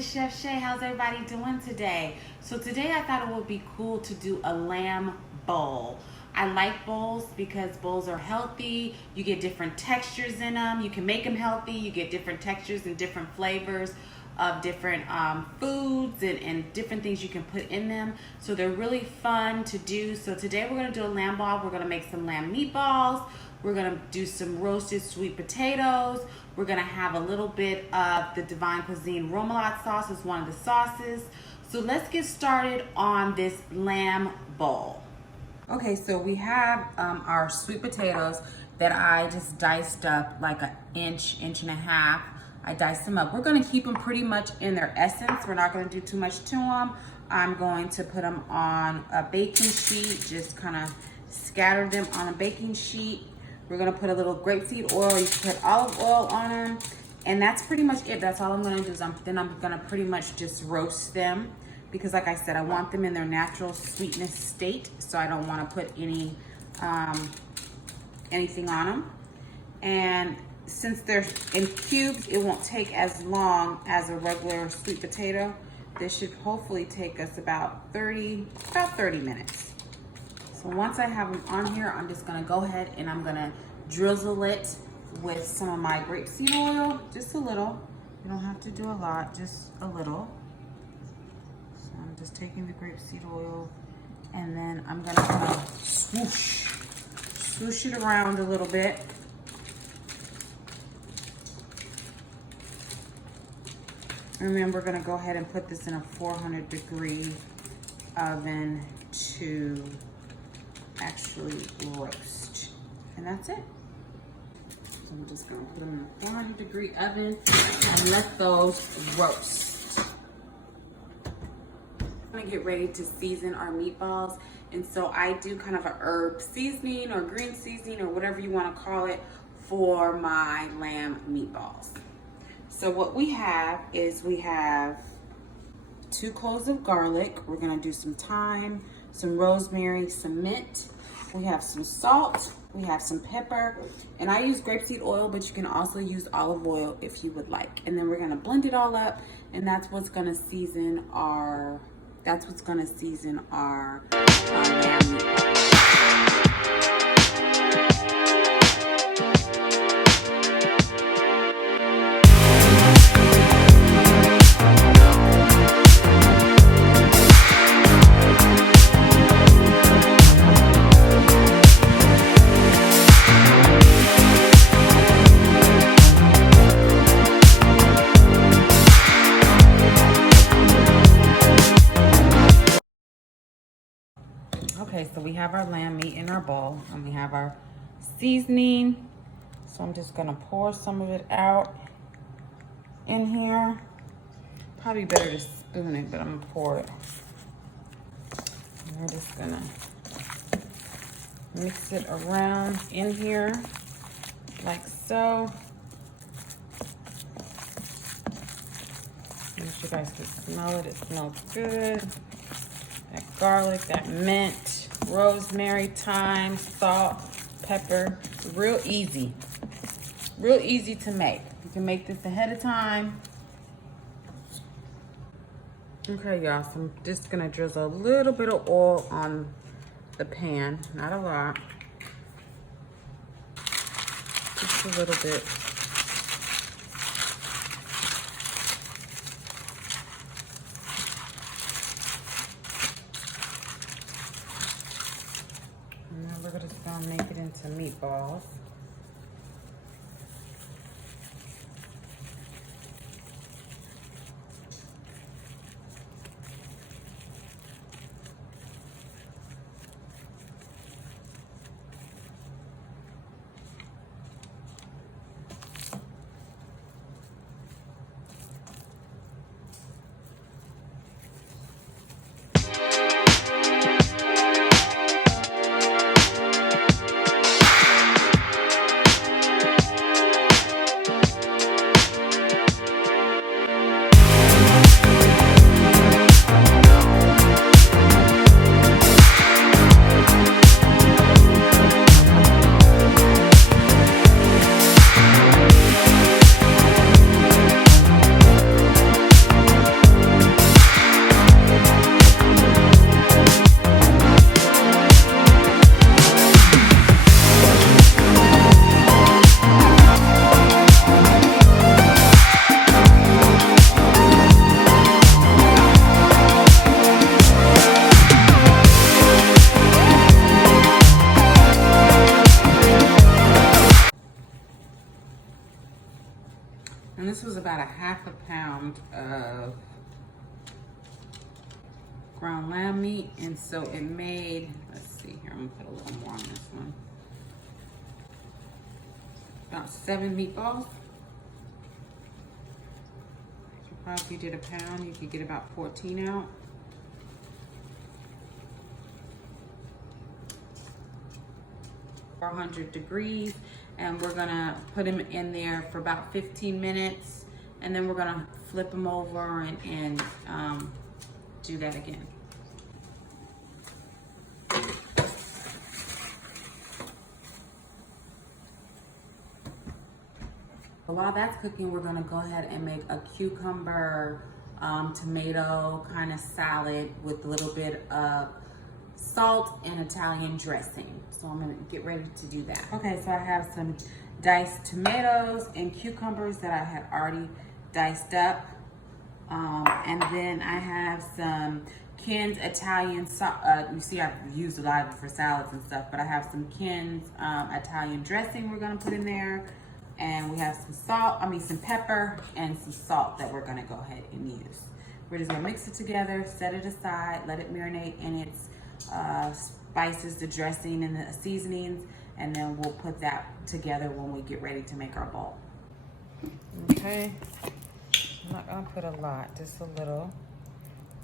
it's Chef Shay. How's everybody doing today? So today I thought it would be cool to do a lamb bowl. I like bowls because bowls are healthy. You get different textures in them. You can make them healthy. You get different textures and different flavors of different foods and different things you can put in them. So they're really fun to do. So today we're gonna do a lamb ball. We're gonna make some lamb meatballs. We're gonna do some roasted sweet potatoes. We're gonna have a little bit of the DivineKuizine remoulade sauce as one of the sauces. So let's get started on this lamb bowl. Okay, so we have our sweet potatoes that I just diced up like an inch and a half. I diced them up. We're gonna keep them pretty much in their essence. We're not gonna do too much to them. I'm going to put them on a baking sheet, just kind of scatter them on a baking sheet. We're gonna put a little grapeseed oil. You can put olive oil on them. And that's pretty much it. That's all I'm gonna do is then I'm gonna pretty much just roast them, because like I said, I want them in their natural sweetness state. So I don't wanna put any anything on them. And since they're in cubes, it won't take as long as a regular sweet potato. This should hopefully take us about 30 minutes. So once I have them on here, I'm just gonna go ahead and I'm gonna drizzle it with some of my grapeseed oil, just a little. You don't have to do a lot, just a little. So I'm just taking the grapeseed oil and then I'm gonna swoosh it around a little bit. And then we're gonna go ahead and put this in a 400-degree oven to actually roast. And that's it. So I'm just gonna put them in a 400-degree oven and let those roast. I'm gonna get ready to season our meatballs. And so I do kind of a herb seasoning or green seasoning or whatever you wanna call it for my lamb meatballs. So what we have is we have 2 cloves of garlic. We're gonna do some thyme, some rosemary, some mint. We have some salt, we have some pepper, and I use grapeseed oil, but you can also use olive oil if you would like. And then we're gonna blend it all up, and that's what's gonna season our lamb meatballs. Okay, so we have our lamb meat in our bowl and we have our seasoning. So I'm just gonna pour some of it out in here. Probably better to spoon it, but I'm gonna pour it. And we're just gonna mix it around in here like so. I wish you guys could smell it. It smells good. That garlic, that mint, rosemary, thyme, salt, pepper. Real easy to make. You can make this ahead of time. Okay, y'all, so I'm just gonna drizzle a little bit of oil on the pan, not a lot. Just a little bit. And now we're just gonna make it into meatballs. And this was about a ½ pound of ground lamb meat. And so it made, let's see here, I'm gonna put a little more on this one. About 7 meatballs. So probably if you did a pound, you could get about 14 out. .400 degrees, and we're gonna put them in there for about 15 minutes, and then we're gonna flip them over and do that again. But while that's cooking, we're gonna go ahead and make a cucumber, tomato kind of salad with a little bit of salt and Italian dressing. So I'm gonna get ready to do that. Okay, so I have some diced tomatoes and cucumbers that I had already diced up. And then I have some Ken's Italian, you see I've used a lot of it for salads and stuff, but I have some Ken's Italian dressing we're gonna put in there. And we have some some pepper and some salt that we're gonna go ahead and use. We're just gonna mix it together, set it aside, let it marinate in its spices, the dressing and the seasonings, and then we'll put that together when we get ready to make our bowl. Okay, I'm not gonna put a lot, just a little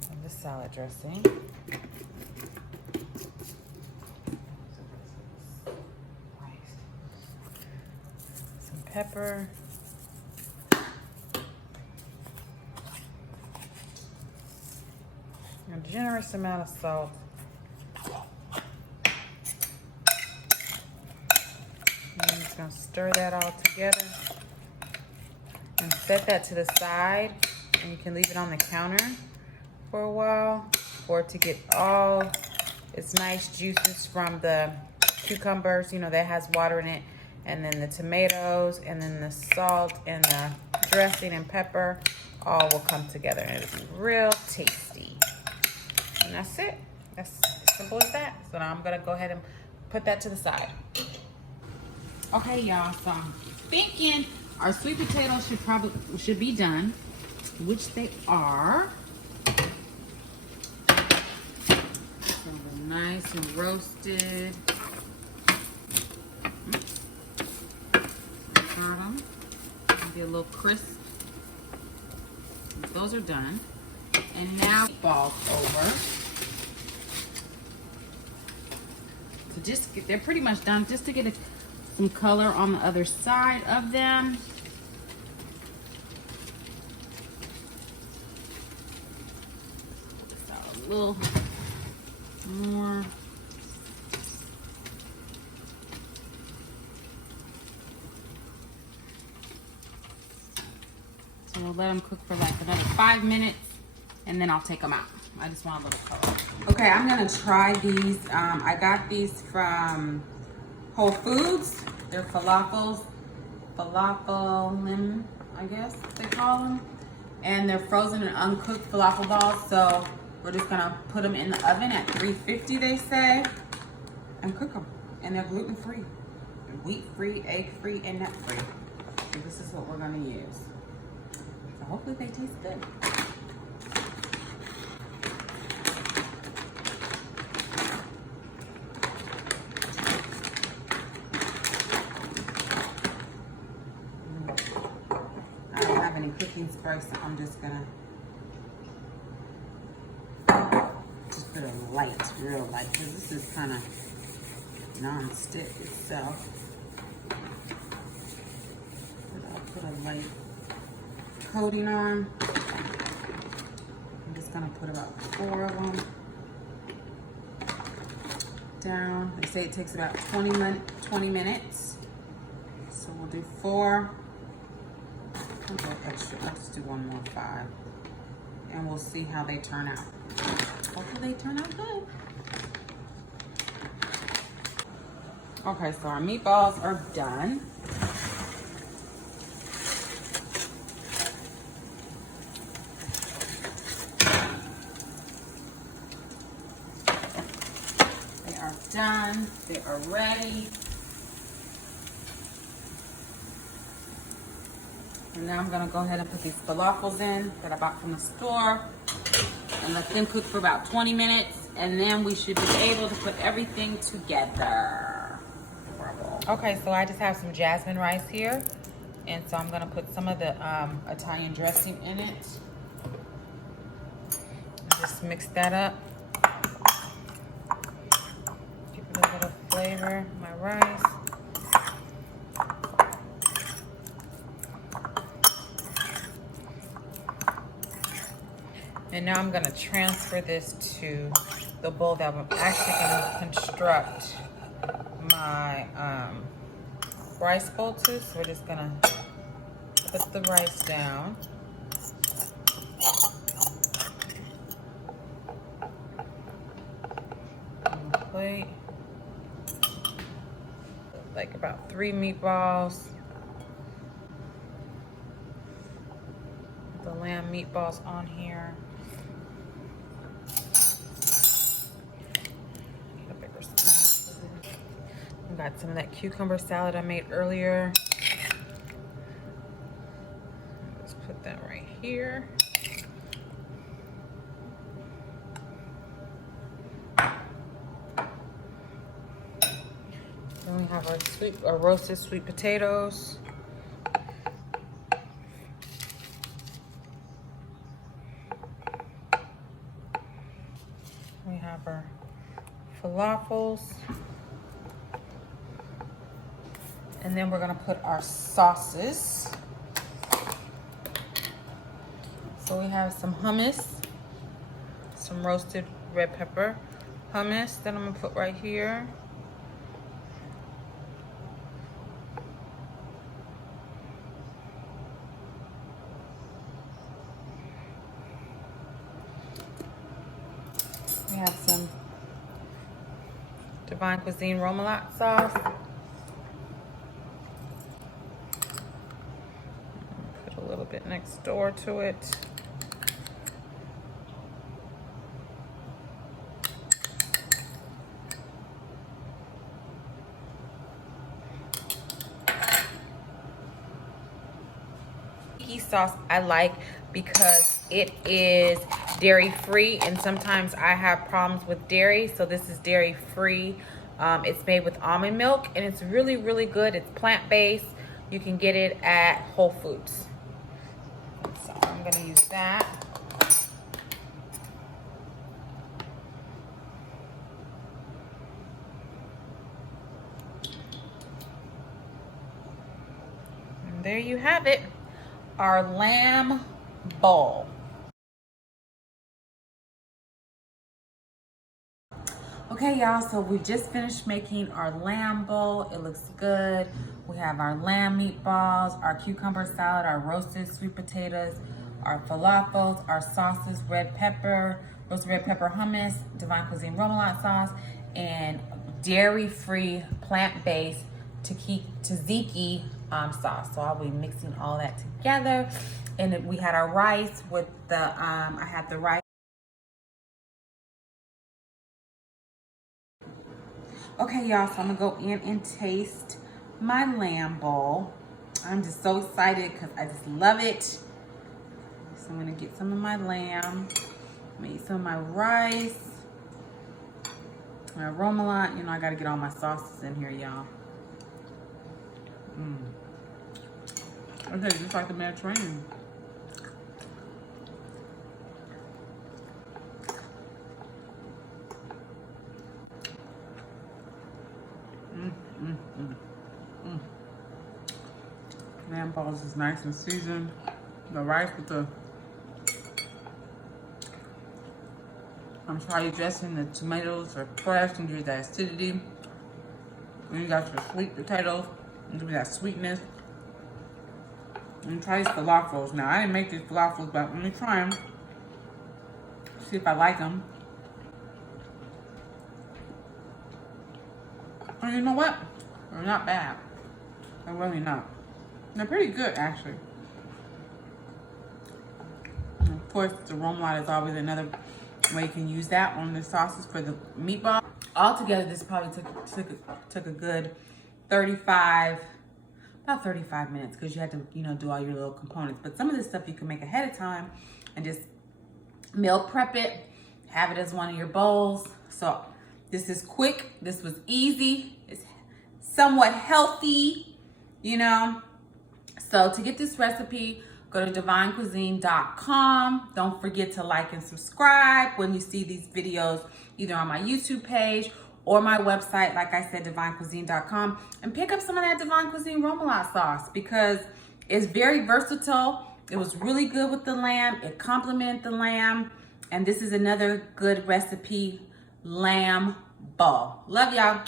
of the salad dressing. Some pepper. A generous amount of salt. And I'm just gonna stir that all together and set that to the side, and you can leave it on the counter for a while for it to get all its nice juices from the cucumbers, you know, that has water in it, and then the tomatoes, and then the salt and the dressing and pepper all will come together, and it'll be real tasty. And that's it. That's as simple as that. So now I'm gonna go ahead and put that to the side. Okay, y'all, so I'm thinking our sweet potatoes should be done, which they are. So they're nice and roasted. Bottom, be a little crisp. Those are done. And now balls over. So they're pretty much done, just to get some color on the other side of them. Pull this out a little more. So we'll let them cook for like another 5 minutes, and then I'll take them out. I just want a little color. Okay, I'm gonna try these. I got these from Whole Foods. They're falafels, falafelim, I guess they call them. And they're frozen and uncooked falafel balls. So we're just gonna put them in the oven at 350, they say, and cook them. And they're gluten-free, wheat-free, egg-free, and nut-free. So this is what we're gonna use. So hopefully they taste good. Cooking spray, so I'm just gonna put a light, real light, because this is kind of non-stick itself. But I'll put a light coating on. I'm just gonna put about 4 of them down. They say it takes about 20 minutes, so we'll do 4. I'll go extra. I'll just do 1 more 5. And we'll see how they turn out. Hopefully they turn out good. Okay, so our meatballs are done. They are done. They are ready. And now I'm gonna go ahead and put these falafels in that I bought from the store and let them cook for about 20 minutes. And then we should be able to put everything together. Okay, so I just have some jasmine rice here. And so I'm gonna put some of the Italian dressing in it. And just mix that up. Give it a little flavor, my rice. And now I'm gonna transfer this to the bowl that I'm actually gonna construct my rice bowl to. So we're just gonna put the rice down. On the plate. Like about 3 meatballs. The lamb meatballs on here. Got some of that cucumber salad I made earlier. Let's put that right here. Then we have our roasted sweet potatoes. We have our falafels. And then we're gonna put our sauces. So we have some hummus, some roasted red pepper hummus that I'm gonna put right here. We have some DivineKuizine remoulade sauce. Put a little bit next door to it. Sauce I like because it is dairy free, and sometimes I have problems with dairy, so this is dairy free. It's made with almond milk and it's really good. It's plant-based. You can get it at Whole Foods. So I'm gonna use that. And there you have it. Our lamb bowl. Okay, y'all, so we just finished making our lamb bowl. It looks good. We have our lamb meatballs, our cucumber salad, our roasted sweet potatoes, our falafels, our sauces, red pepper, roasted red pepper hummus, DivineKuizine remoulade sauce, and dairy-free, plant-based tzatziki sauce. So I'll be mixing all that together. And we had our rice with the, I had the rice. Okay, y'all, so I'm gonna go in and taste my lamb bowl. I'm just so excited because I just love it. So I'm gonna get some of my lamb, make some of my rice, my remoulade. You know, I gotta get all my sauces in here, y'all. Okay, just like the Mediterranean. Lamb balls is nice and seasoned. The rice with the Italian dressing, the tomatoes are fresh and give you that acidity. And you got your sweet potatoes and give you that sweetness. And try these falafels. Now, I didn't make these falafels, but let me try them. See if I like them. And you know what? They're not bad. They're really not. They're pretty good, actually. And of course, the remoulade is always another way you can use that on the sauces for the meatball. Altogether, this probably took a good 35, about 35 minutes because you had to, you know, do all your little components. But some of this stuff you can make ahead of time and just meal prep it, have it as one of your bowls. So this is quick, this was easy, it's somewhat healthy, you know. So to get this recipe, go to DivineKuizine.com. Don't forget to like and subscribe when you see these videos, either on my YouTube page or my website, like I said, DivineKuizine.com, and pick up some of that Divine Cuisine remoulade sauce because it's very versatile. It was really good with the lamb. It complemented the lamb. And this is another good recipe, lamb ball. Love y'all.